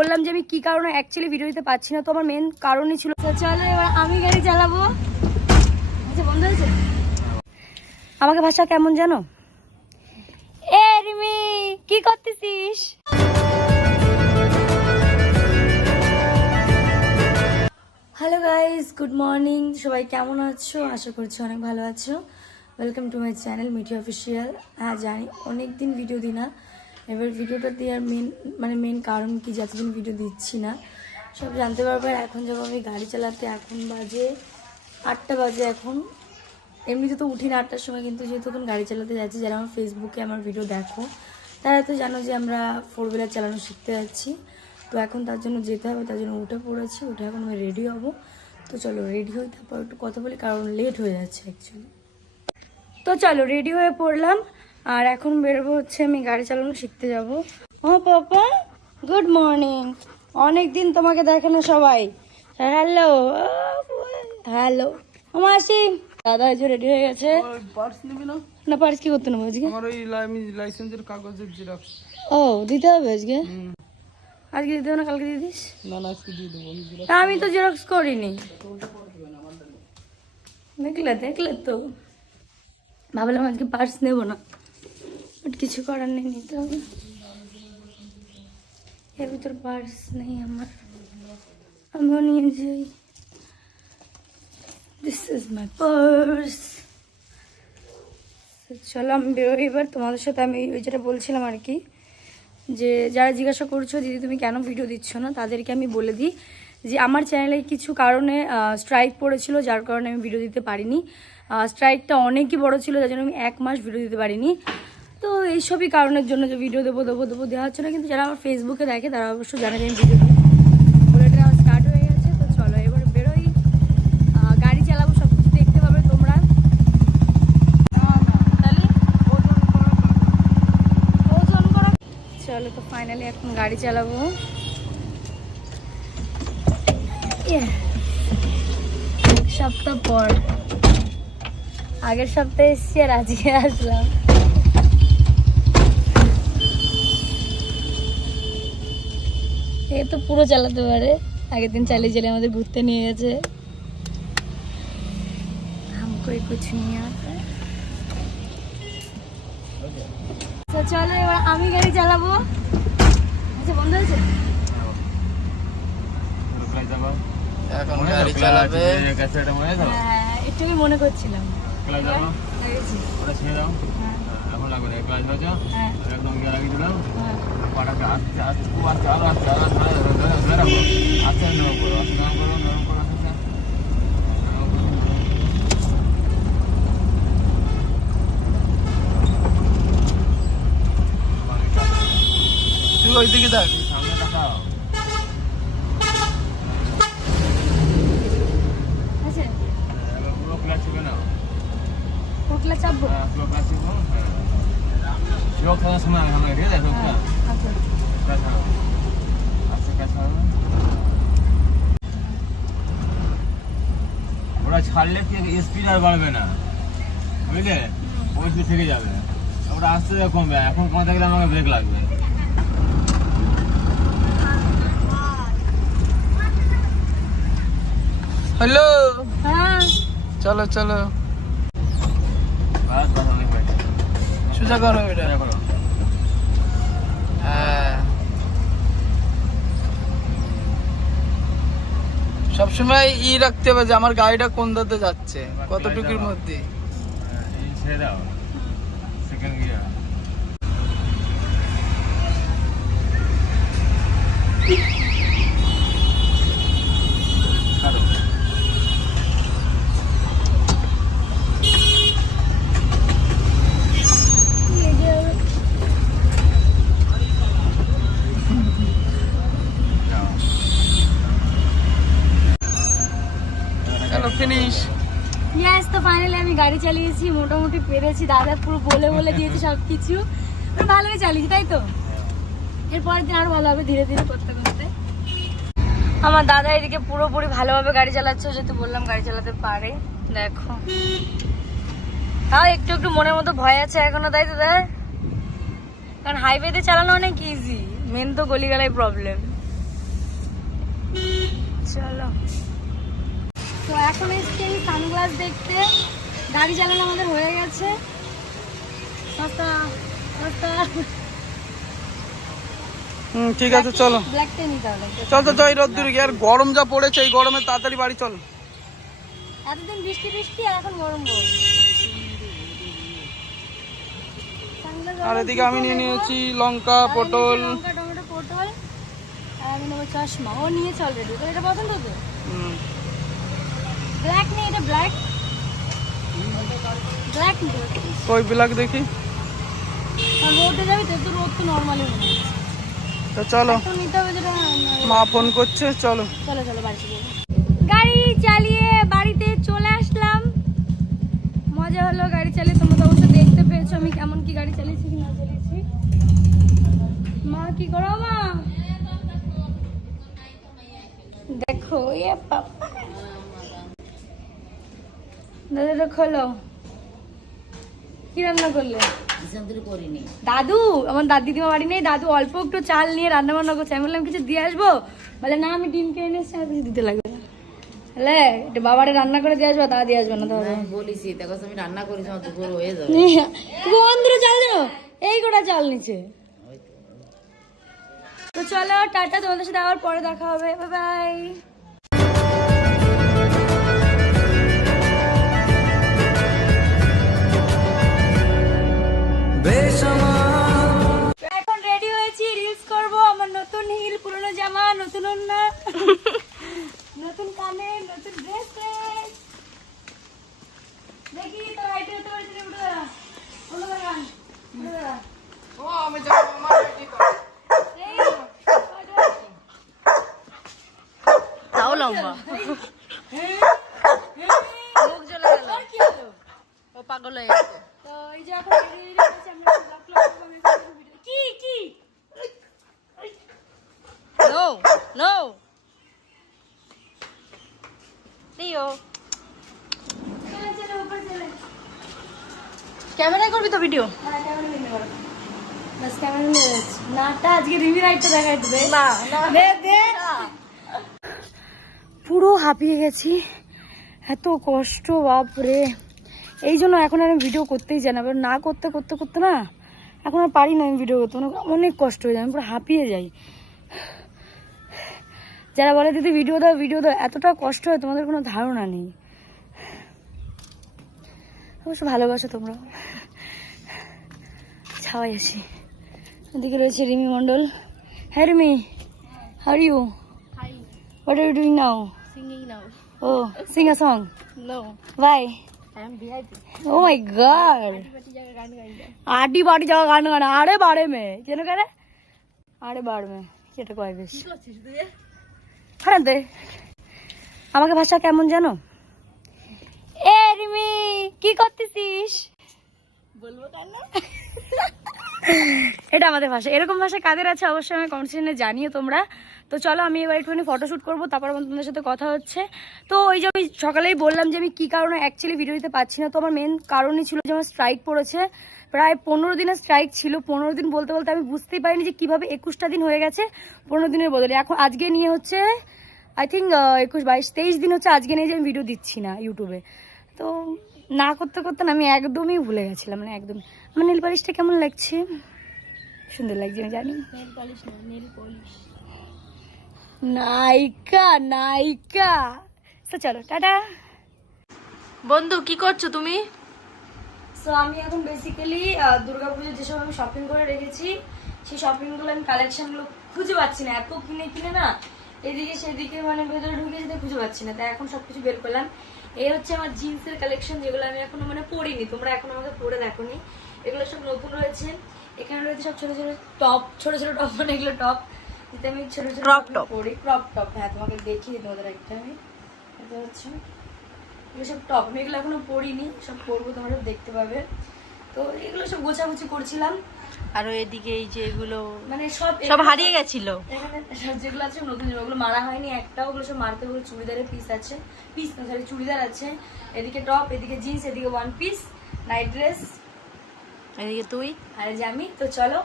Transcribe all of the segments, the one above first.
বললাম যে আমি কি কারণে অ্যাকচুয়ালি ভিডিও দিতে পারছি না, তো আমার মেন কারণই ছিল তো চলো এবার আমি গাড়ি চালাবো। আচ্ছা বন্ধ হয়েছে? আমাকে ভাষা কেমন জানো? এ রিমি, কি করতেছিস? হ্যালো গাইস গুড মর্নিং সবাই কেমন আছো? আশা করছি অনেক ভালো আছো। Welcome to my channel Mithi official হ্যাঁ জানি অনেক দিন ভিডিও দিই না। এবার ভিডিওটা দেওয়ার মেন মানে মেন কারণ কি যতদিন ভিডিও দিচ্ছি না, সব জানতে পারবে আর এখন যাব আমি গাড়ি চালাতে। এখন বাজে আটটা বাজে এখন। এমনিতে তো উঠি না আটটার সময়, কিন্তু যেহেতু এখন গাড়ি চালাতে যাচ্ছি, যারা আমার ফেসবুকে আমার ভিডিও দেখো, তারা তো জানো যে আমরা ফোর হুইলার চালানো শিখতে যাচ্ছি। তো এখন তার জন্য যেতে হবে, তার জন্য উঠে পড়েছি, উঠে এখন আমি রেডি হব। তো চলো রেডি হই, তারপর একটু কথা বলি, কারণ লেট হয়ে যাচ্ছে অ্যাকচুয়ালি তো চলো রেডি হয়ে পড়লাম। আর এখন বেরোবো হচ্ছে আমি গাড়ি চালানো শিখতে যাব। ও পাপা গুড মর্নিং অনেক দিন তোমাকে দেখে না সবাই। হ্যালো হ্যালো আমার আসি দাদা যে রেডি হয়ে গেছে। পার্স নিবি না? না পারিস কি করতে নেব আজকে? আমার ওই লাইসেন্সের কাগজের জেরক্স ও দিতে হবে আজকে? আজকে দিতে হবে না কালকে দিয়ে দিস? না না আজকে দিয়ে দেবো আমি তা আমি তো জেরক্স করিনি। দেখলে দেখলে তো। ভাবলাম আজকে পার্স নেব না। বাট কিছু করার নেই, নিতে হবে। এর ভিতর পার্স নেই আমার। আমিও নিয়ে যাই। দিস ইজ মাই পার্স চলো, আমি বেরোই এবার। তোমাদের সাথে আমি ওই যেটা বলছিলাম আর কি, যে যারা জিজ্ঞাসা করছ, দিদি, তুমি কেন ভিডিও দিচ্ছ না? তাদেরকে আমি বলে দিই যে, আমার চ্যানেলে কিছু কারণে স্ট্রাইক পড়েছিল, যার কারণে আমি ভিডিও দিতে পারিনি। স্ট্রাইকটা অনেকই বড় ছিল, যার জন্য আমি এক মাস ভিডিও দিতে পারিনি। তো এইসবই কারণের জন্য যে ভিডিও দেবো দেবো দেবো দেওয়া হচ্ছে না। কিন্তু যারা আমার ফেসবুকে দেখে, তারা অবশ্য জানে যে আমি ভিডিও স্টার্ট হয়ে গেছে, তো চলো এবার বেরোই। গাড়ি চালাবো সব কিছু দেখতে পাবে তোমরা। চলো তো ফাইনালি এখন গাড়ি চালাবো. এক সপ্তাহ পর। আগের সপ্তাহে এসছি আর আজকে আসলাম। এ তো পুরো চালাতে পারে আগের দিন চালিয়ে চালিয়ে আমাদের ঘুরতে নিয়ে গেছে हमको ही कुछ नहीं आता है। তো চলো এবার আমি গাড়ি চালাবো আচ্ছা বন্ধ হয়েছে এখন গাড়ি চালাবে হ্যাঁ একটু আমি মনে করছিলাম লাগেছি। হ্যাঁ হ্যাঁ একদম গিয়ে লাগিয়ে দিলাম হ্যাঁ পাটাকে আস্তে আস্তে খুব আস্তে আরও আস্তে আরও আস্তে আরও আস্তে আরও আস্তে আস্তে নরম করো আস্তে নরম করো নরম করো আস্তে আস্তে নরম করো, নরম করো। তুই ওই দিকে দেখ সামনে তাকাও আছে এবার পুরো ক্লাস চেপে নাও হোটলে চাপবো হ্যাঁ পুরো ক্লাস চেপে নাও হ্যাঁ লোক থাকার সময় আগে ঠিক আছে লোকটা আচ্ছা কাছে আস্তে কাছে ওরা ছাড়লে কি স্পিড আর বাড়বে না? বুঝলে? ওই স্পিড থেকে যাবে। ওরা আস্তে আস্তে কমবে এখন কমতে গেলে আমাকে ব্রেক লাগবে? হ্যালো হ্যাঁ। চলো চলো। বাস বাস সোজা করো এটা। হ্যাঁ। সবসময় ই রাখতে হবে যে আমার গাড়িটা কোন দাতে যাচ্ছে কতটুকুর মধ্যে। হ্যাঁ, এই ছেড়ে দাও সেকেন্ড গিয়ার ছাড়ো। এই যে যাও। চলো ফিনিশ ইয়াস তো ফাইনালি আমি গাড়ি চালিয়েছি, মোটামুটি পেরেছি। দাদা পুরো বলে বলে দিয়েছি সব কিছু ভালোই চালিয়েছি, তাই তো? এরপরের দিন আরও ভালো হবে, ধীরে ধীরে করতে করতে। আমার দাদা এদিকে পুরোপুরি ভালোভাবে গাড়ি চালাচ্ছে, যেহেতু বললাম গাড়ি চালাতে পারে। দেখো। তাও একটু একটু মনের মতো ভয় আছে এখনও, তাই তো, দাদা? কারণ হাইওয়েতে চালানো অনেক ইজি মেন তো গলিগালায় প্রবলেম চলো। তো এখন এসছি সানগ্লাস দেখতে। গাড়ি চালানো আমাদের হয়ে গেছে। সস্তা সস্তা। হুম ঠিক আছে চলো। ব্ল্যাকটাই নিতে হবে। চল তো চল রোদ্দুর গিয়ে আর গরম যা পড়েছে এই গরমে তাড়াতাড়ি বাড়ি চল। এতদিন বৃষ্টি বৃষ্টি আর এখন গরম গরম আর এদিকে আমি নিয়ে নিয়েছি লঙ্কা পটল। লঙ্কা টমেটো পটল। আর আমি নেব চশমা। ও নিয়েছে অলরেডি তো এটা পছন্দ তো হুম। ব্ল্যাক নেই এটা ব্ল্যাক রোডে যাবি তো তো নর্মালি মনে তো চলো। মা ফোন করছে চলো। চলো চলো বাড়ি গাড়ি চালিয়ে বাড়িতে চলে আসলাম। মজা হলো গাড়ি চালিয়ে তোমরা তো দেখতে পেয়েছ আমি কেমন কি গাড়ি চালিয়েছি কি না চালিয়েছি। মা কি করো মা? দেখো এ বাবা। দাদাটা খোলো। কি রান্না করলে? দাদু আমার দাদি দিদিমা বাড়ি নেই দাদু অল্প একটু চাল নিয়ে রান্না বান্না করছে। আমি বললাম কিছু দিয়ে আসব? বলে না আমি ডিম কিনে এসেছি আর কিছু দিতে লাগবে না। হলে এটা বাবারে রান্না করে দিয়ে আসব তা দিয়ে আসবে না তাহলে। বলিছি দেখো আমি রান্না করেছি আমার দুপুর হয়ে যাবে। তুই অন্ধরে চাল জানো? এই গোটা চাল নিচে। তো। চলো টাটা তোমাদের সাথে আবার পরে দেখা হবে। বাই বাই লম্বা মুখ জ্বলে গেল? ও পাগল হয়ে গেছে। তো এই যে এখন করব, কি কি? No no. দিও ক্যামেরায় তো ভিডিও বাস ক্যামেরা নাটা আজকে রিমি রাইটটা দেখাই দেবে। না না। দে দে। পুরো হাঁপিয়ে গেছি। এত কষ্ট বাপরে। এই জন্য এখন আর আমি ভিডিও করতেই জানি না। না করতে করতে করতে না এখন আর পারি না আমি ভিডিও করতে। মানে অনেক কষ্ট হয়ে যায় আমি পুরো হাঁপিয়ে যাই। যারা বলে দিদি ভিডিও দাও ভিডিও দাও। এতটা কষ্ট হয় তোমাদের কোনো ধারণা নেই। অবশ্য ভালোবাসো তোমরা ছাওয়াই আছি এদিকে রয়েছে রিমি মন্ডল হ্যাঁ Rimi. How you what are you doing now singing now. Oh, sing a song. No. Why? I am behind. Oh my god. আটি বাটি যাওয়া গান গান আরে বাড়ে মে কেন করে আরে বাড় মে সেটা কয় বেশ হ্যাঁ দে আমাকে ভাষা কেমন জানো এ রিমি কি করতেছিস এটা আমাদের ভাষা। এরকম ভাষা কাদের আছে অবশ্যই আমি কমেন্ট জানিও তোমরা। তো চলো আমি এবার একটুখানি ফটোশ্যুট করব, তারপর আমার তোমাদের সাথে কথা হচ্ছে। তো ওই যে আমি সকালেই বললাম যে আমি কী কারণে অ্যাকচুয়ালি ভিডিও দিতে পারছি না। তো আমার মেন কারণই ছিল যে আমার স্ট্রাইক পড়েছে। প্রায় পনেরো দিনের স্ট্রাইক ছিল। পনেরো দিন বলতে বলতে আমি বুঝতেই পারিনি যে কীভাবে একুশটা দিন হয়ে গেছে পনেরো দিনের বদলে। এখন আজকে নিয়ে হচ্ছে আই থিঙ্ক একুশ বাইশ, তেইশ দিন হচ্ছে আজকে নিয়ে যে আমি ভিডিও দিচ্ছি না ইউটিউবে তো না করতে করতে না আমি একদমই ভুলে গেছিলাম মানে একদমই আমার নীল পালিশটা কেমন লাগছে? সুন্দর লাগছে আমি জানি। নেল পলিশ না নায়িকা নায়িকা। তো চলো টাটা। বন্ধু কি করছ তুমি? সো আমি এখন বেসিক্যালি দুর্গাপুজোর যেসব আমি শপিং করে রেখেছি সেই শপিংগুলো আমি কালেকশনগুলো খুঁজে পাচ্ছি না। এত কিনে কিনে না এদিকে সেদিকে মানে ভেতরে ঢুকে যেতে খুঁজে পাচ্ছি না। তাই এখন সবকিছু বের করলাম। এই হচ্ছে আমার জিন্সের কালেকশন যেগুলো আমি এখনও মানে পরিনি তোমরা এখন আমাকে পরে দেখোনি। এগুলো সব নতুন রয়েছে। এখানে রয়েছে সব ছোট ছোট টপ ছোট ছোট টপ মানে এগুলো টপ যেটা আমি ছোট ছোট Crop top. পরি ক্রপ টপ হ্যাঁ তোমাকে দেখিয়ে তোমাদের একটা আমি। এটা হচ্ছে এগুলো সব টপ আমি এগুলো এখনও পরিনি সব পরবো তোমরা দেখতে পাবে। তো এগুলো সব গোছাগুছি করছিলাম। আর এদিকে এই যে এগুলো মানে সব সব হারিয়ে গেছিল। এখানে সব যেগুলো আছে নতুন যেগুলো মারা হয়নি একটাও ওগুলো সব মারতে ওগুলো চুড়িদারের পিস আছে পিস না সরি চুড়িদার আছে। এদিকে টপ এদিকে জিন্স এদিকে ওয়ান পিস নাইট ড্রেস এদিকে তুই? আর যে আমি তো চলো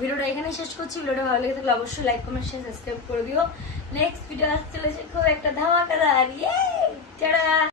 ভিডিওটা এখানে শেষ করছি। ভিডিওটা ভালো লেগে থাকলে অবশ্যই লাইক কমেন্ট শেয়ার সাবস্ক্রাইব করে দিও। নেক্সট ভিডিও আসতে চলেছে খুব একটা ধামাকাদার ইয়ে টাটা